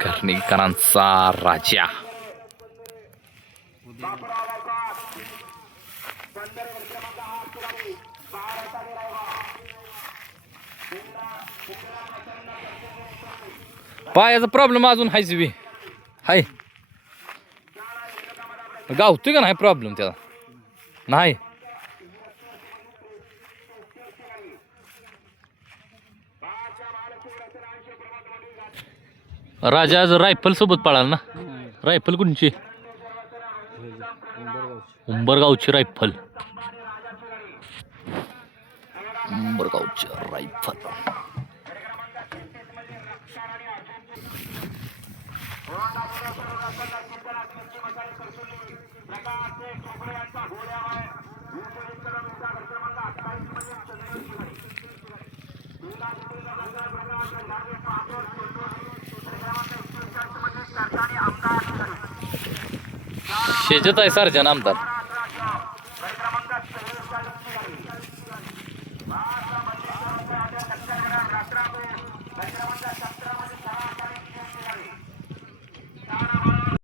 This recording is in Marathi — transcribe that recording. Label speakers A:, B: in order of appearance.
A: घरणीकरांचा राजा पायाचा प्रॉब्लेम अजून हायच बी हाय. गावतोय का नाही प्रॉब्लेम त्याचा? नाही. राजा आज रायफल सोबत पळाल ना? रायफल कोणची? उंबरगावची रायफल. उंबरगावची रायफल. शेजत आहे सारजन आमदार.